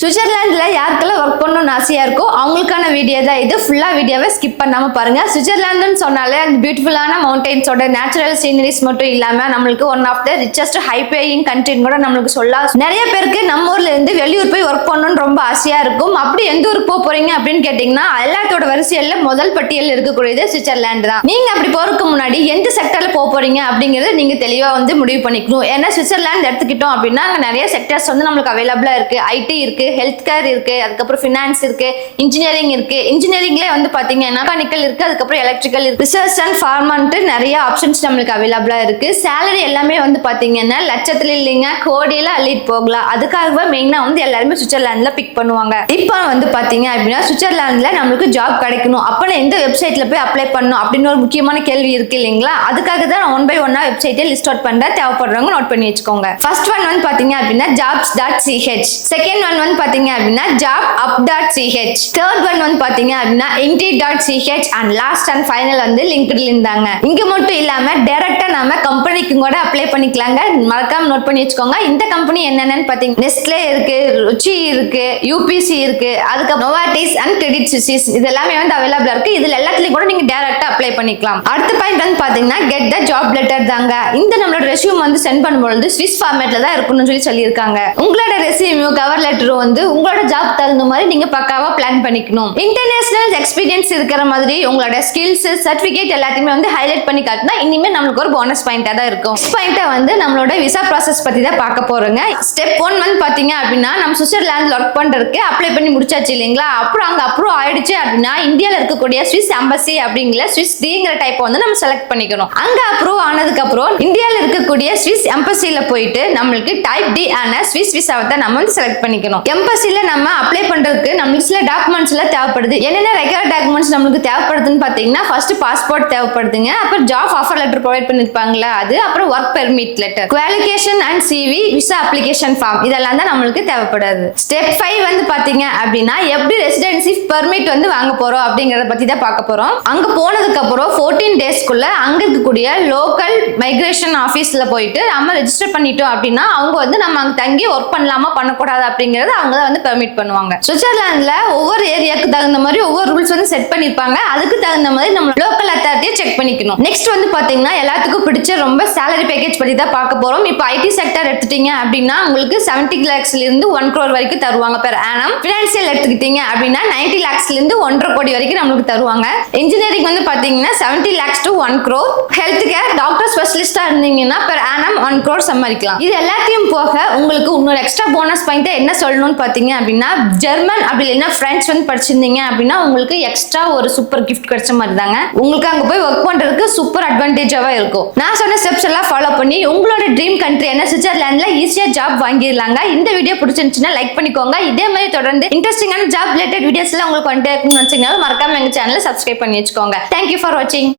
சுவிட்சர்லாந்துல யாருக்கெல்லாம் ஒர்க் பண்ணணும்னு ஆசையா இருக்கோ அவங்களுக்கான வீடியோ தான் இது. ஃபுல்லா வீடியோவை ஸ்கிப் பண்ணாம பாருங்க. சுவிட்சர்லாந்துன்னு சொன்னாலே அந்த பியூட்டிஃபுல்லான மவுண்டன்ஸோட நேச்சுரல் சீனரிஸ் மட்டும் இல்லாம நம்மளுக்கு one of the richest high paying கண்ட்ரின்னு கூட நம்மளுக்கு சொல்லலாம். நிறைய பேருக்கு நம்ம ஊர்ல இருந்து வெளியூர் போய் ஒர்க் பண்ணணும்னு ரொம்ப ஆசையா இருக்கும். அப்படி எந்த ஊருக்கு போக போறீங்க அப்படின்னு கேட்டீங்கன்னா எல்லாத்தோட வரிசையில முதல் பட்டியல் இருக்கக்கூடியது சுவிட்சர்லாந்து தான். நீங்க அப்படி போறதுக்கு முன்னாடி எந்த செக்டர்ல போக போறீங்க அப்படிங்கறது நீங்க தெளிவா முடிவு பண்ணிக்கணும். ஏன்னா சுவிட்சர்லாந்து எடுத்துக்கிட்டோம் அப்படின்னா அங்க நிறைய செக்டர்ஸ் நம்மளுக்கு அவைலபிளா இருக்கு. ஐடி இருக்கு, ஹெல்த் கேர் இருக்கு, அதுக்கப்புறம் ஃபினான்ஸ் இருக்கு, இன்ஜினியரிங் இருக்கு. இன்ஜினியரிங்லேயே பாத்தீங்கன்னா மெக்கானிக்கல் இருக்கு, அதுக்கப்புறம் எலக்ட்ரிக்கல் இருக்கு, ரிசர்ச் அண்ட் ஃபார்மான்ட்டு நிறைய ஆப்ஷன்ஸ் நம்மளுக்கு அவைலபிளா இருக்கு. சேலரி எல்லாமே பாத்தீங்கன்னா லட்சத்துல இல்லைங்க, கோடியில அள்ளிட்டு போகலாம். அதுக்காகவே மெயினா எல்லாருமே சுவிட்சர்லாந்துல பிக் பண்ணுவாங்க. இப்போ பாத்தீங்க அப்படின்னா சுவிட்சர்லாந்துல நம்மளுக்கு ஜாப் கிடைக்கணும் அப்ப எந்த வெப்சைட்ல போய் அப்ளை பண்ணணும் அப்படின்னு ஒரு முக்கியமான கேள்வி இருக்கு இல்லைங்களா? அதுக்காக தான் நான் 1 by 1 வெப்சைட்டை லிஸ்ட் அவுட் பண்றேன். தேவைப்படுறவங்க நோட் பண்ணி வச்சுக்கோங்க. ஃபர்ஸ்ட் ஒன் பாத்தீங்க அப்படின்னா jobs.ch, செகண்ட் ஒன் பாத்தீங்க அப்படின்னா jobup.ch, தேர்ட் ஒன் பாத்தீங்க அப்படின்னா indeed.ch, and last and final LinkedIn தாங்க. இங்க மட்டும் இல்லாம டைரக்டா நாம கம்பெனிக்கு கூட அப்ளை பண்ணிக்கலாங்க. மறக்காம நோட் பண்ணி வச்சுக்கோங்க. இந்த கம்பெனி என்னென்னு பாத்தீங்கன்னா நெஸ்ட்லே இருக்கு, ருச்சி இருக்கு, யூபிசி இருக்கு, அதுக்கப்புறம் நோவாட்டிஸ் அண்ட் கிரெடிட் சுவிஸ் இது எல்லாமே அவைலபிளா இருக்கு. இதுல எல்லாத்துலயும் கூட நீங்க டைரக்டா அப்ளை பண்ணிக்கலாம். அடுத்த பாயிண்ட் பாத்தீங்கன்னா கெட் த ஜாப் லெட்டர் தாங்க. இந்த நம்மளோட ரெஸ்யூம் சென்ட் பண்ணும்போது ஸ்விஸ் ஃபார்மேட்ல தான் இருக்கணும்னு சொல்லியிருக்காங்க. உங்களோட ரெஸ்யூம் கவர் லெட்டர் உங்களோட ஜாப் தகுந்த மாதிரி நீங்க பக்காவா பிளான் பண்ணிக்கணும். இன்டர்நேஷனல் எக்ஸ்பீரியன்ஸ் இருக்கிற மாதிரி உங்களோட ஸ்கில்ஸ் சர்டிபிகேட் எல்லாத்தையுமே ஹைலைட் பண்ணி காட்டினா இனிமே நம்மளுக்கு ஒரு போனஸ் பாயிண்டா தான் இருக்கும். பாயிண்டா நம்மளோட விசா ப்ராசஸ் பத்தி தான் பார்க்க போறோங்க. ஸ்டெப் 1 பாத்தீங்க அப்படின்னா நம்ம சுவிட்சர்லாந்து ஒர்க் பண்றதுக்கு அப்ளை பண்ணி முடிச்சாச்சு இல்லைங்களா? அப்புறம் அங்க அப்ரூவ் ஆயிடுச்சு அப்படின்னா இந்தியால இருக்கக்கூடிய ஸ்விஸ் எம்பசி அப்படிங்கிற ஸ்விஸ் டிங்கிற டைப் நம்ம செலக்ட் பண்ணிக்கணும். அங்க அப்ரூவ் ஆனதுக்கு அப்புறம் இந்தியால இருக்கக்கூடிய ஸ்விஸ் எம்பசில போயிட்டு நம்மளுக்கு டைப் டி ஆன ஸ்விஸ் விசாவை தான் நம்ம செலக்ட் பண்ணிக்கணும். எம்பசில நம்ம அப்ளை பண்றதுக்கு நம்மளுக்கு சில டாக்குமெண்ட்ஸ் எல்லாம் தேவைப்படுது. என்னென்ன ரெக்வயர்ட் டாக்குமெண்ட்ஸ் நம்மளுக்கு தேவைப்படுதுன்னு பாத்தீங்கன்னா ஃபர்ஸ்ட் பாஸ்போர்ட் தேவைப்படுதுங்க, அப்புறம் ஜாப் ஆஃபர் லெட்டர் ப்ரொவைட் பண்ணிருப்பாங்களா அது, அப்புறம் work permit letter, qualification and CV, visa application form இதெல்லாம் தான் நம்மளுக்கு தேவைப்படாது. ஸ்டெப் 5 பாத்தீங்க அப்படின்னா எப்படி ரெசிடென்சி பெர்மிட் வாங்க போறோம் அப்படிங்கறத பத்தி தான் பார்க்க போறோம். அங்க போனதுக்கு அப்புறம் 14 டேஸ்க்குள்ள அங்க இருக்கக்கூடிய லோக்கல் மைக்ரேஷன் ஆபீஸ்ல போயிட்டு நம்ம ரெஜிஸ்டர் பண்ணிட்டோம் அப்படின்னா அவங்க நம்ம அங்க தங்கி ஒர்க் பண்ணலாமா பண்ணக்கூடாது அப்படிங்கறது அவங்க தான் பெர்மிட் பண்ணுவாங்க. சுவிட்சர்லாந்துல ஒவ்வொரு ஏரியாவுக்கு தகுந்த மாதிரி ஒவ்வொரு ரூல்ஸ் செட் பண்ணிருப்பாங்க. அதுக்கு தகுந்த மாதிரி நம்ம லோக்கல் அத்தாரிட்டியை செக் பண்ணிக்கணும். நெக்ஸ்ட் பாத்தீங்கன்னா எல்லாத்துக்கும் பிடிச்ச ரொம்ப salary பேக்கேஜ் பத்தி தான் பார்க்க போறோம். இப்போ ஐடி செக்டர் எடுத்துட்டீங்க அப்படின்னா உங்களுக்கு 70 lakhsல இருந்து 1 crore வரைக்கும் தருவாங்க பெர் annum. ஃபினான்சியல் எடுத்துக்கிட்டீங்க அப்படின்னா 90 lakhsல இருந்து 1.5 கோடி வரைக்கும் நமக்கு தருவாங்க. இன்ஜினியரிங் பாத்தீங்கன்னா 70 lakhs to 1 crore. Health care doctor ஸ்பெஷலிஸ்டா இருந்தீங்கன்னா பெர் annum 1 crore சம்பாதிக்கலாம். இது எல்லாத்தையும் போக உங்களுக்கு இன்னொரு எக்ஸ்ட்ரா போனஸ் பாயிண்ட் என்ன சொல்லணும்னு பாத்தீங்க அப்படின்னா ஜெர்மன் அப்படி இல்லைன்னா பிரெஞ்சு படிச்சிருந்தீங்க அப்படின்னா உங்களுக்கு எக்ஸ்ட்ரா ஒரு சூப்பர் கிஃப்ட் கிடைச்ச மாதிரி தாங்க. உங்களுக்கு அங்க போய் ஒர்க் பண்றதுக்கு சூப்பர் அட்வான்டேஜாவா இருக்கும். நான் சொன்ன ஸ்டெப்ஸ் எல்லாம் ஃபாலோ பண்ணி உங்களோட ட்ரீம் கண்ட்ரி என்ன சுவிட்சர்லாந்துல ஈஸியா ஜாப் வாங்கிடலாங்க. இந்த வீடியோ பிடிச்சிருந்துச்சுன்னா லைக் பண்ணிக்கோங்க. இதே மாதிரி தொடர்ந்து இன்ட்ரெஸ்டிங்கான ஜாப் ரிலேட்டட் வீடியோஸ் எல்லாம் உங்களுக்கு வந்துட்டு இருக்குன்னு நினைச்சீங்கன்னா மறக்காம எங்க சேனலை சப்ஸ்கிரைப் பண்ணி வச்சுக்கோங்க. தேங்க்யூ ஃபார் வாட்சிங்.